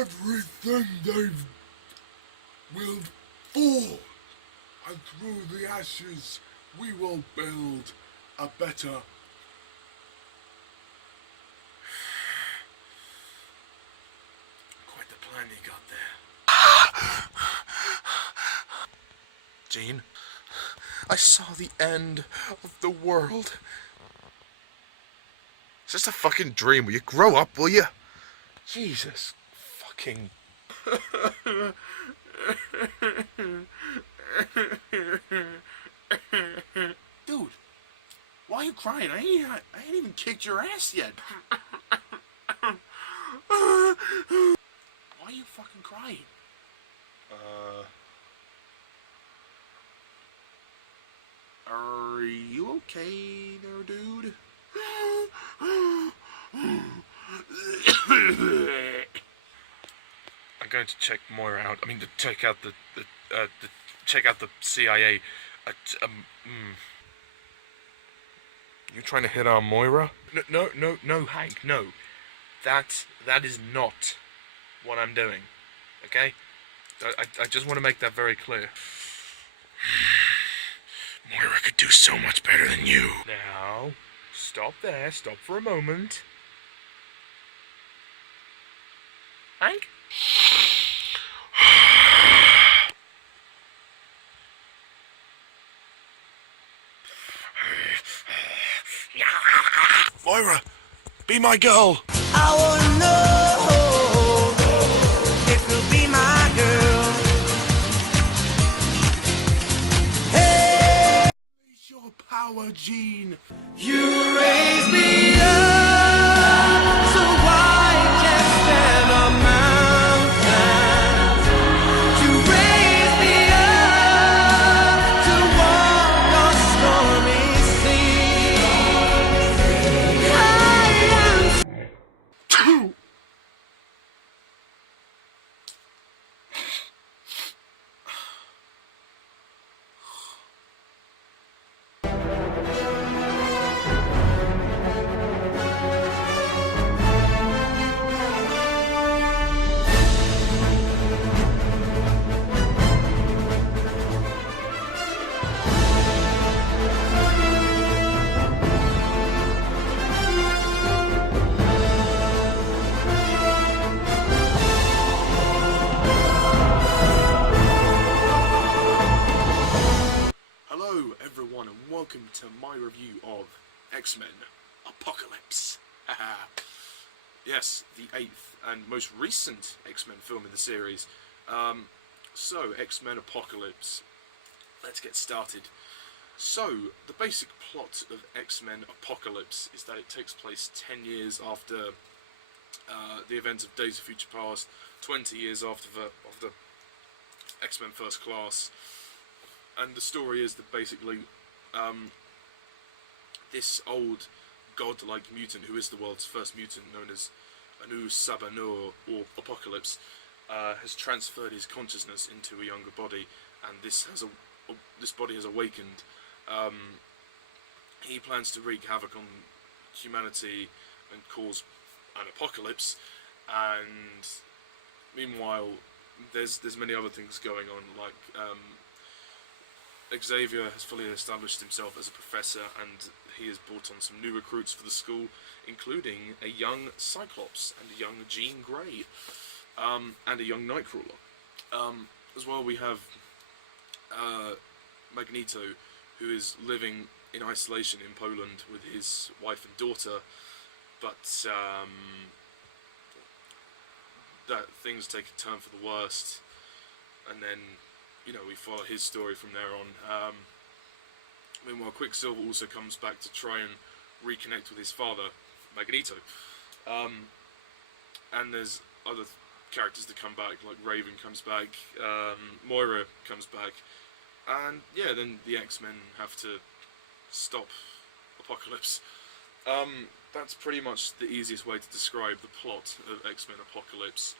Everything they've will fall, and through the ashes we will build a better. Quite the plan you got there. Jean, I saw the end of the world. It's just a fucking dream. Will you grow up, will you? Jesus fucking... Dude, why are you crying? I ain't even kicked your ass yet. Why are you fucking crying? Are you okay there, dude? I'm going to check Moira out. I mean, to check out the CIA. You trying to hit on Moira? No, Hank, no. That is not what I'm doing. Okay? I just want to make that very clear. Moira could do so much better than you. Now, stop there. Stop for a moment. Hank? Moira, be my girl. I wanna know if you'll be my girl. Hey, Release your power, Jean. you raise me up so I can stand on mountains. You raise me up to walk on stormy seas. I am Hello, everyone, and welcome to my review of X-Men Apocalypse. Yes, the 8th and most recent X-Men film in the series. So, X-Men Apocalypse. Let's get started. So, the basic plot of X-Men Apocalypse is that it takes place 10 years after the events of Days of Future Past, 20 years after the X-Men First Class. And the story is that basically this old godlike mutant, who is the world's first mutant, known as Anu Sabanur, or Apocalypse, has transferred his consciousness into a younger body, and this body has awakened. He plans to wreak havoc on humanity and cause an apocalypse, and meanwhile there's many other things going on, like Xavier has fully established himself as a professor, and he has brought on some new recruits for the school, including a young Cyclops and a young Jean Grey, and a young Nightcrawler. As well, we have Magneto, who is living in isolation in Poland with his wife and daughter, but that things take a turn for the worst, and then, you know, we follow his story from there on. Meanwhile, Quicksilver also comes back to try and reconnect with his father, Magneto. And there's other characters that come back, like Raven comes back, Moira comes back, and yeah, then the X-Men have to stop Apocalypse. That's pretty much the easiest way to describe the plot of X-Men Apocalypse.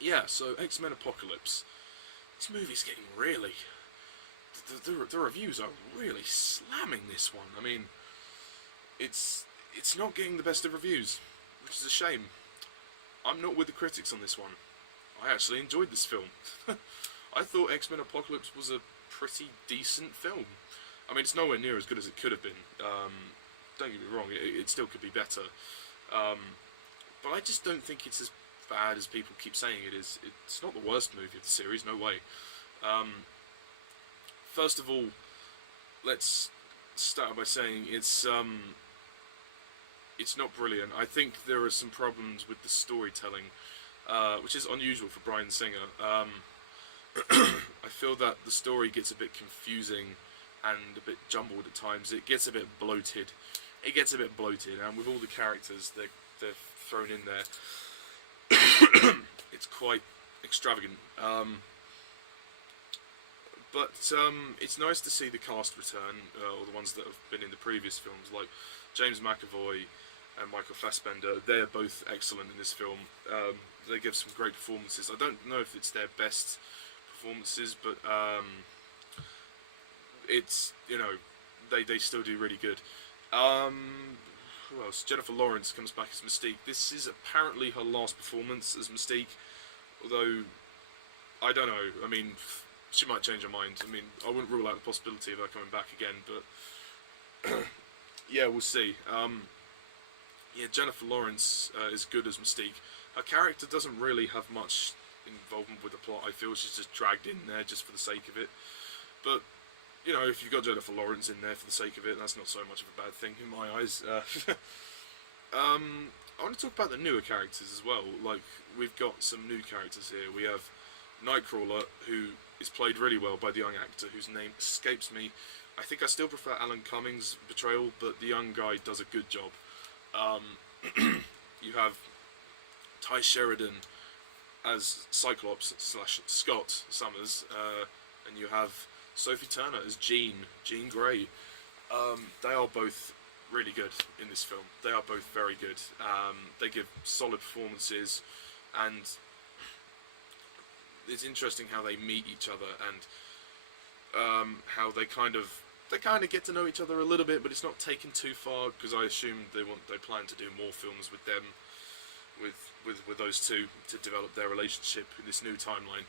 Yeah, so X-Men Apocalypse. This movie's getting really... The reviews are really slamming this one. I mean, it's not getting the best of reviews, which is a shame. I'm not with the critics on this one. I actually enjoyed this film. I thought X-Men Apocalypse was a pretty decent film. I mean, it's nowhere near as good as it could have been. Don't get me wrong, it still could be better. But I just don't think it's as bad as people keep saying it is. It's not the worst movie of the series, no way. First of all, let's start by saying it's not brilliant. I think there are some problems with the storytelling, which is unusual for Bryan Singer. I feel that the story gets a bit confusing and a bit jumbled at times. It gets a bit bloated. And with all the characters they're thrown in there, it's quite extravagant. But it's nice to see the cast return, or the ones that have been in the previous films, like James McAvoy and Michael Fassbender. They're both excellent in this film. They give some great performances. I don't know if it's their best performances, but it's, you know, they still do really good. Who else? Jennifer Lawrence comes back as Mystique. This is apparently her last performance as Mystique, although I don't know. I mean, she might change her mind. I mean, I wouldn't rule out the possibility of her coming back again, but yeah, we'll see. Yeah, Jennifer Lawrence is good as Mystique. Her character doesn't really have much involvement with the plot. I feel she's just dragged in there just for the sake of it. But you know, if you've got Jennifer Lawrence in there for the sake of it, that's not so much of a bad thing in my eyes. I want to talk about the newer characters as well. Like, we've got some new characters here. We have Nightcrawler, who is played really well by the young actor whose name escapes me. I think I still prefer Alan Cummings' portrayal, but the young guy does a good job. You have Ty Sheridan as Cyclops / Scott Summers, and you have Sophie Turner as Jean Grey. They are both really good in this film. They are both very good. They give solid performances, and it's interesting how they meet each other and how they kind of get to know each other a little bit, but it's not taken too far, because I assume they plan to do more films with them, with those two, to develop their relationship in this new timeline.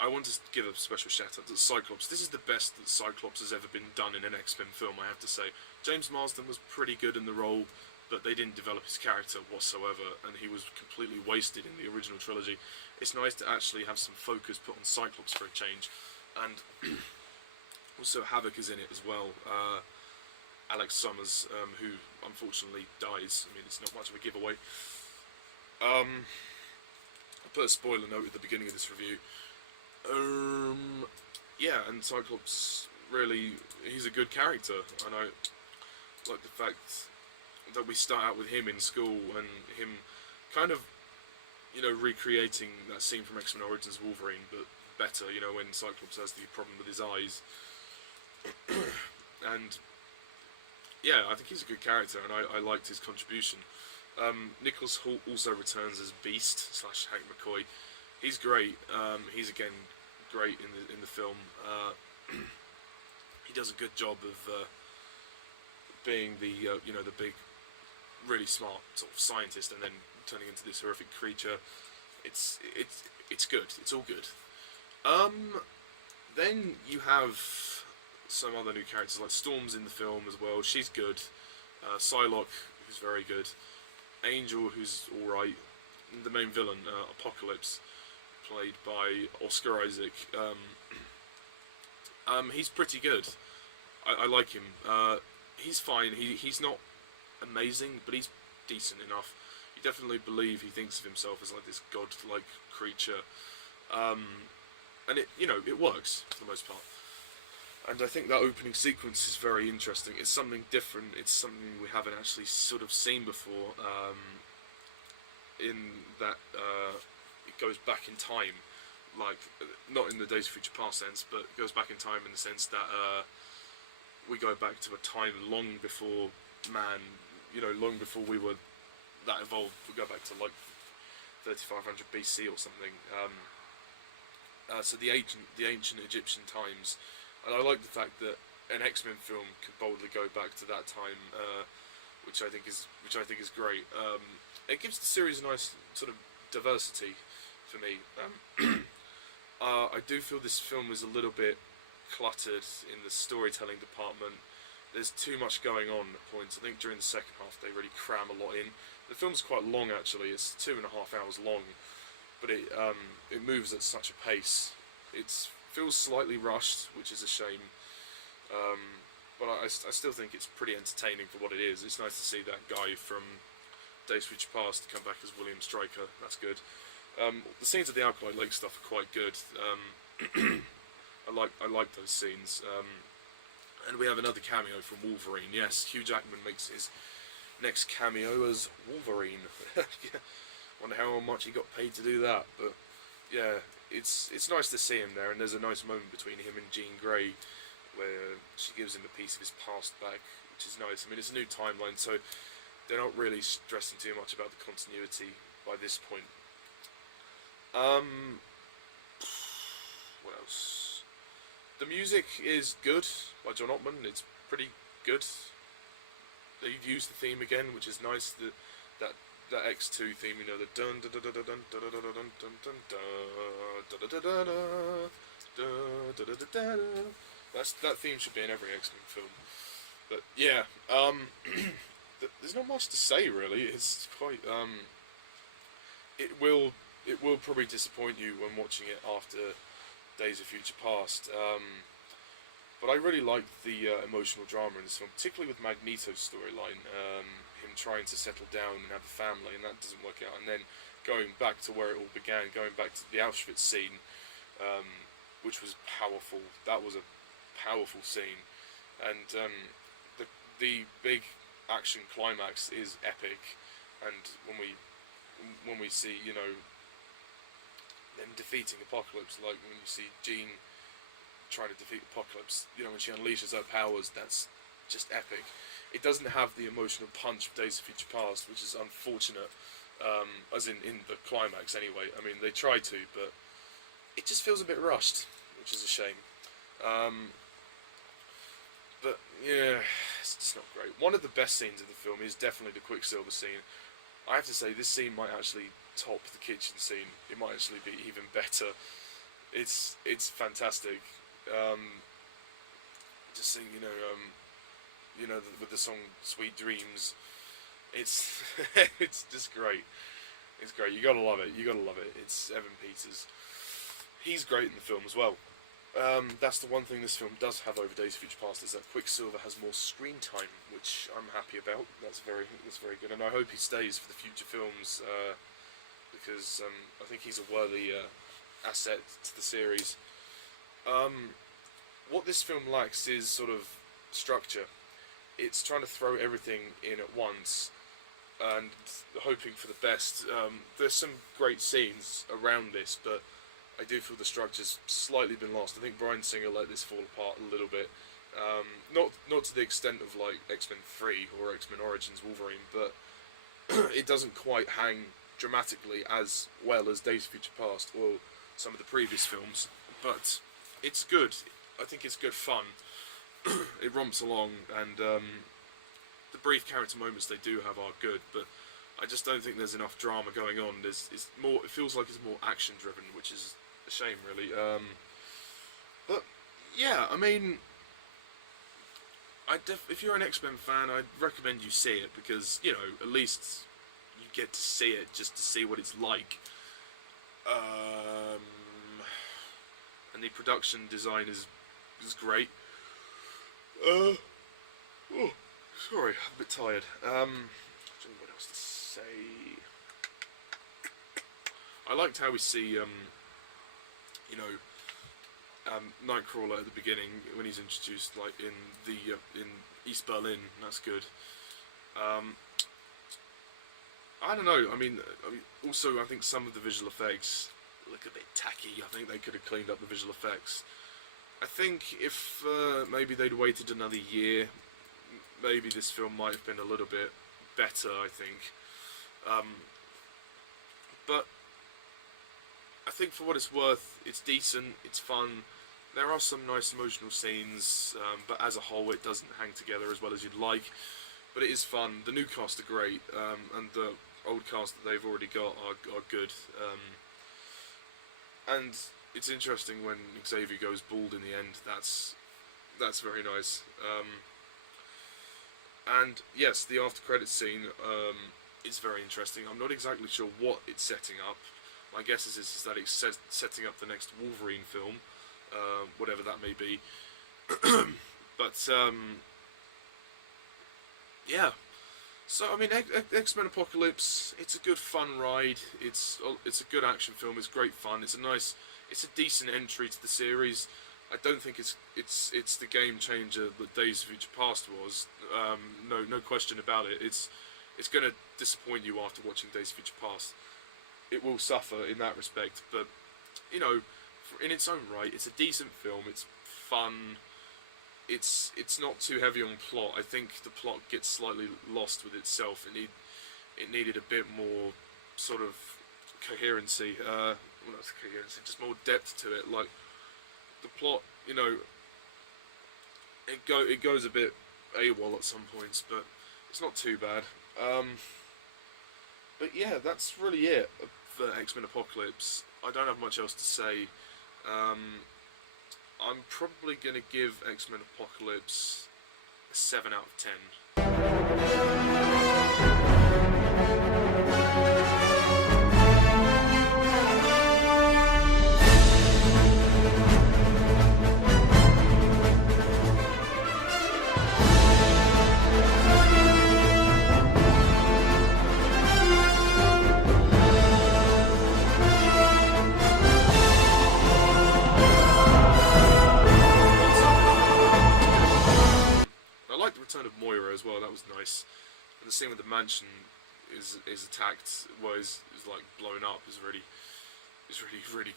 I want to give a special shout out to Cyclops. This is the best that Cyclops has ever been done in an X-Men film, I have to say. James Marsden was pretty good in the role, but they didn't develop his character whatsoever, and he was completely wasted in the original trilogy. It's nice to actually have some focus put on Cyclops for a change, and also Havoc is in it as well. Alex Summers, who unfortunately dies. I mean, it's not much of a giveaway. I put a spoiler note at the beginning of this review. Yeah, and Cyclops, really, he's a good character, and I like the fact that we start out with him in school, and him kind of, you know, recreating that scene from X-Men Origins Wolverine, but better, you know, when Cyclops has the problem with his eyes. And yeah, I think he's a good character, and I liked his contribution. Nicholas Hoult also returns as Beast / Hank McCoy. He's great. He's again great in the film. He does a good job of being the you know, the big, really smart sort of scientist, and then turning into this horrific creature. It's good. It's all good. Then you have some other new characters, like Storm's in the film as well. She's good. Psylocke, who's very good. Angel, who's alright. The main villain, Apocalypse, played by Oscar Isaac. He's pretty good. I like him. He's fine. He's not amazing, but he's decent enough. You definitely believe he thinks of himself as like this god-like creature. And it, you know, it works for the most part. And I think that opening sequence is very interesting. It's something different. It's something we haven't actually sort of seen before. In that it goes back in time, like not in the Days of Future Past sense, but it goes back in time in the sense that we go back to a time long before man. You know, long before we were that evolved. We go back to like 3500 BC or something. So the ancient Egyptian times. And I like the fact that an X-Men film could boldly go back to that time, which I think is great. It gives the series a nice sort of diversity for me. I do feel this film is a little bit cluttered in the storytelling department. There's too much going on at points. I think during the second half they really cram a lot in. The film's quite long actually. It's 2.5 hours long, but it moves at such a pace. It feels slightly rushed, which is a shame. But I still think it's pretty entertaining for what it is. It's nice to see that guy from Days of Future Past come back as William Stryker. That's good. The scenes of the Alkali Lake stuff are quite good. I like those scenes. And we have another cameo from Wolverine. Yes, Hugh Jackman makes his next cameo as Wolverine. Wonder how much he got paid to do that, but yeah, it's nice to see him there. And there's a nice moment between him and Jean Grey where she gives him a piece of his past back, which is nice. I mean, it's a new timeline, so they're not really stressing too much about the continuity by this point. What else? The music is good by John Ottman. It's pretty good. They've used the theme again, which is nice. That X2 theme, you know, the dun dun dun dun dun dun dun dun dun dun dun. That theme should be in every X-Men film. But yeah, there's not much to say really. It's quite it will probably disappoint you when watching it after Days of Future Past, but I really liked the emotional drama in this film, particularly with Magneto's storyline, him trying to settle down and have a family, and that doesn't work out, and then going back to where it all began, going back to the Auschwitz scene, which was powerful. That was a powerful scene, and the big action climax is epic, and when we see, you know, them defeating Apocalypse, like when you see Jean trying to defeat Apocalypse, you know, when she unleashes her powers, that's just epic. It doesn't have the emotional punch of Days of Future Past, which is unfortunate, as in the climax anyway. I mean, they try to, but it just feels a bit rushed, which is a shame. But yeah, it's just not great. One of the best scenes of the film is definitely the Quicksilver scene. I have to say, this scene might actually top the kitchen scene. It might actually be even better. It's fantastic. Just seeing, you know, with the song "Sweet Dreams," it's it's just great. It's great. You gotta love it. You gotta love it. It's Evan Peters. He's great in the film as well. That's the one thing this film does have over Days of Future Past, is that Quicksilver has more screen time, which I'm happy about. That's very good, and I hope he stays for the future films, because I think he's a worthy asset to the series. What this film lacks is sort of structure. It's trying to throw everything in at once and hoping for the best. There's some great scenes around this, but I do feel the structure's slightly been lost. I think Bryan Singer let this fall apart a little bit. Not to the extent of like X-Men 3 or X-Men Origins Wolverine, but it doesn't quite hang dramatically as well as Days of Future Past or some of the previous films. But it's good. I think it's good fun. It romps along, and the brief character moments they do have are good, but I just don't think there's enough drama going on. It's more. It feels like it's more action driven, which is a shame, really. But yeah, I mean, if you're an X-Men fan, I'd recommend you see it, because, you know, at least you get to see it just to see what it's like. And the production design is great. Oh, sorry, I'm a bit tired. I don't know what else to say. I liked how we see, you know, Nightcrawler at the beginning when he's introduced, like in East Berlin. That's good. I don't know. I mean, also I think some of the visual effects look a bit tacky. I think they could have cleaned up the visual effects. I think if maybe they'd waited another year, maybe this film might have been a little bit better, I think. But I think for what it's worth, it's decent, it's fun. There are some nice emotional scenes, but as a whole it doesn't hang together as well as you'd like. but it is fun. The new cast are great, and the old cast that they've already got are good. And it's interesting when Xavier goes bald in the end. That's very nice. And yes, the after credits scene is very interesting. I'm not exactly sure what it's setting up. My guess is that it's setting up the next Wolverine film, whatever that may be. But yeah. So I mean, X-Men Apocalypse. It's a good fun ride. It's a good action film. It's great fun. It's a decent entry to the series. I don't think it's the game changer that Days of Future Past was. No question about it. It's going to disappoint you after watching Days of Future Past. It will suffer in that respect, but you know, in its own right, it's a decent film. It's fun. It's not too heavy on plot. I think the plot gets slightly lost with itself. It needed a bit more sort of coherency. Well, not coherency, just more depth to it. Like the plot, you know, it goes a bit AWOL at some points, but it's not too bad. But yeah, that's really it for X-Men Apocalypse. I don't have much else to say. I'm probably going to give X-Men Apocalypse a 7 out of 10. Return of Moira as well. That was nice. And the scene with the mansion is attacked, well, is like blown up. Is really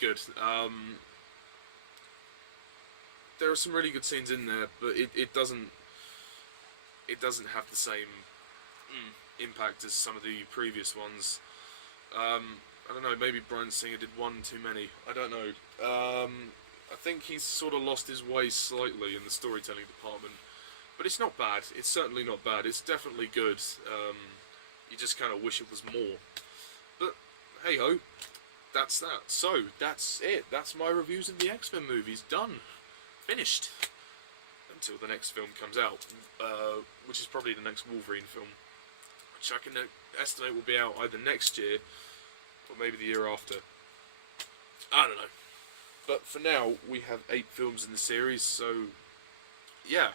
good. There are some really good scenes in there, but it doesn't have the same impact as some of the previous ones. I don't know. Maybe Bryan Singer did one too many. I don't know. I think he's sort of lost his way slightly in the storytelling department. But it's not bad. It's certainly not bad. It's definitely good. You just kind of wish it was more. But hey ho, that's that. So that's it. That's my reviews of the X-Men movies. Done. Finished. Until the next film comes out, which is probably the next Wolverine film, which I can estimate will be out either next year or maybe the year after. I don't know. But for now, we have 8 films in the series. So yeah.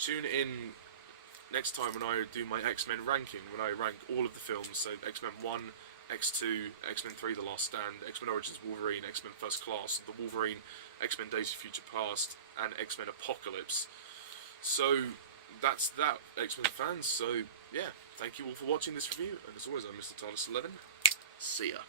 Tune in next time when I do my X-Men ranking, when I rank all of the films, so X-Men 1, X2, X-Men 3 The Last Stand, X-Men Origins Wolverine, X-Men First Class, The Wolverine, X-Men Days of Future Past, and X-Men Apocalypse. So that's that, X-Men fans. So yeah, thank you all for watching this review, and as always, I'm Mr. TARDIS11. See ya.